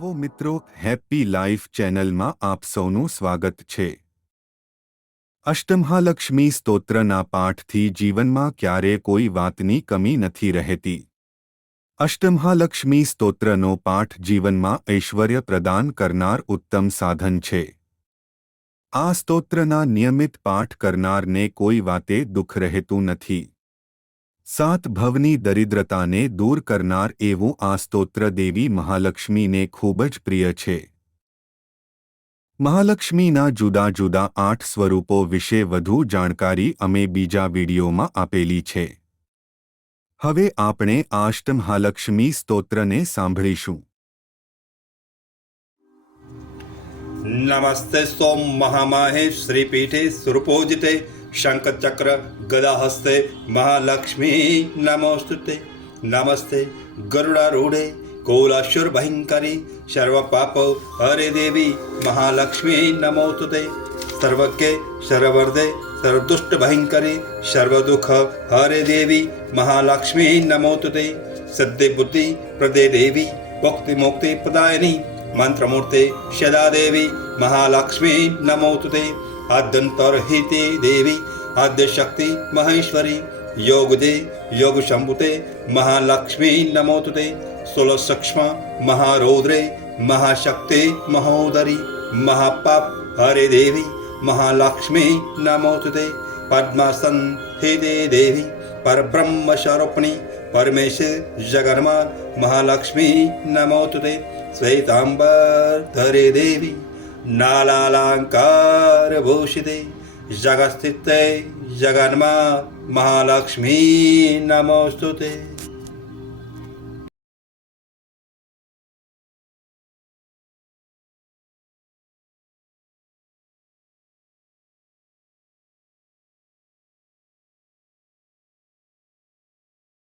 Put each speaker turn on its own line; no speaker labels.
આવો મિત્રો happy life ચેનલમાં આપ સૌનું સ્વાગત છે. અષ્ટમહાલક્ષ્મી સ્તોત્રના પાઠથી જીવનમાં ક્યારે કોઈ વાતની કમી નથી રહેતી. અષ્ટમહાલક્ષ્મી સ્તોત્રનો પાઠ જીવનમાં ઐશ્વર્ય પ્રદાન કરનાર ઉત્તમ સાધન છે. આ સ્તોત્રના નિયમિત પાઠ કરનારને કોઈ વાતે દુઃખ રહેતું નથી. સાત ભવની દરિદ્રતાને દૂર કરનાર એવું આ સ્તોત્ર દેવી મહાલક્ષ્મીને ખૂબ જ પ્રિય છે. મહાલક્ષ્મીના જુદા જુદા આઠ સ્વરૂપો વિશે વધુ જાણકારી અમે બીજા વિડીયોમાં આપેલી છે. હવે આપણે આષ્ટ મહાલક્ષ્મી સ્તોત્રને સાંભળીશું.
નમસ્તે સોમ મહામાહે શ્રીપીઠે સુરપૂજિતે शंख चक्र गदा हस्ते महालक्ष्मी नमोस्तुते नमस्ते, गरुड़ारूढ़े कोलाशुर भयंकरी सर्व पाप हरे देवी, महालक्ष्मी नमोस्तुते सर्वज्ञ सर्ववर्दे सर्वदुष्ट भयंकरी सर्वदुख, हरे देवी, महालक्ष्मी नमोस्तुते सद्य बुद्धि, प्रदे देवी, भक्ति मुक्ति प्रदायनी, मंत्रमूर्ते सदा देवी महालक्ष्मी नमोस्तुते आद्यंतरहिति देवी, आद्यशक्ति महेश्वरी, योगदे योग शंभुते महालक्ष्मी नमोतुते सोल सूक्ष्म महारौद्रे, महाशक्ति महोदरी, महापाप हरे देवी, महालक्ष्मी नमोतुते पद्मासन हिते देवी पर ब्रह्म परमेश्वर जगन्मा महालक्ष्मी नमोतुते श्वेतांबर धरे देवी। नालालङ्कारभूषिते जगस्थिते जगन्मा महालक्ष्मी नमोऽस्तु ते